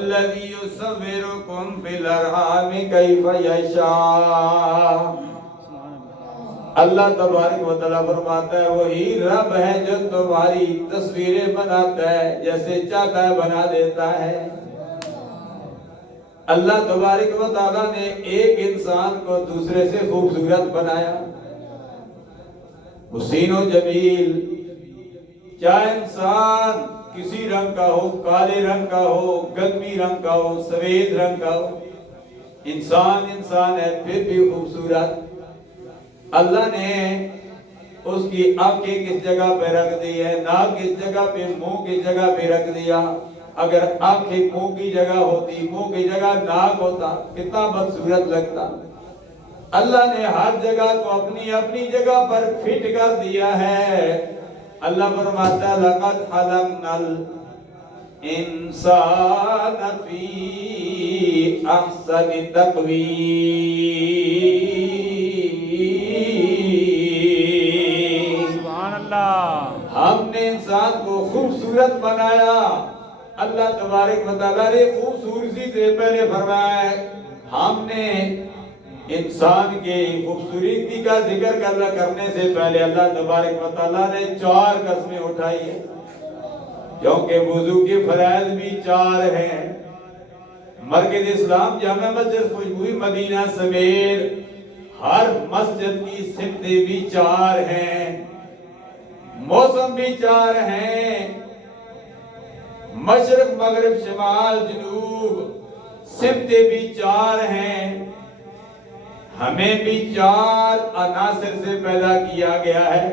الذی یصورکم فی الارحام کیف یشاء۔ اللہ تبارک و تعالیٰ فرماتا ہے وہی رب ہے جو تمہاری تصویریں بناتا ہے، جیسے چاہتا ہے بنا دیتا ہے۔ اللہ تبارک و تعالیٰ نے ایک انسان کو دوسرے سے خوبصورت بنایا، حسین و جمیل۔ چاہے انسان کسی رنگ کا ہو، کالے رنگ کا ہو، گندمی رنگ کا ہو، سفید رنگ کا ہو، انسان انسان ہے پھر بھی خوبصورت۔ اللہ نے اس کی آنکھیں کس جگہ پہ رکھ دی ہے، ناک کس جگہ پہ، منہ کس جگہ پہ رکھ دیا۔ اگر آنکھیں منہ کی جگہ ہوتی، منہ کی جگہ ناک ہوتا، کتنا بدصورت لگتا۔ اللہ نے ہر جگہ کو اپنی اپنی جگہ پر فٹ کر دیا ہے۔ اللہ فرماتا ہے لَقَدْ خَلَقْنَا الْإِنسَانَ فِي أَحْسَنِ تَقْوِيمٍ۔ سبحان اللہ۔ ہم نے انسان کو خوبصورت بنایا۔ اللہ تبارک و تعالیٰ نے خوبصورتی سے پہلے فرمایا ہے، ہم نے انسان کے خوبصورتی کا ذکر کرنے سے پہلے اللہ تبارک و تعالیٰ نے 4 قسمیں اٹھائی ہیں، کیونکہ وضو کے فرائض بھی 4 ہیں۔ مرکز اسلام جامع مسجد خوشبوئی مدینہ سمیت ہر مسجد کی سمتیں بھی 4 ہیں، موسم بھی 4 ہیں، مشرق مغرب شمال جنوب سمتیں بھی 4 ہیں۔ ہمیں بھی 4 عناصر سے پیدا کیا گیا ہے۔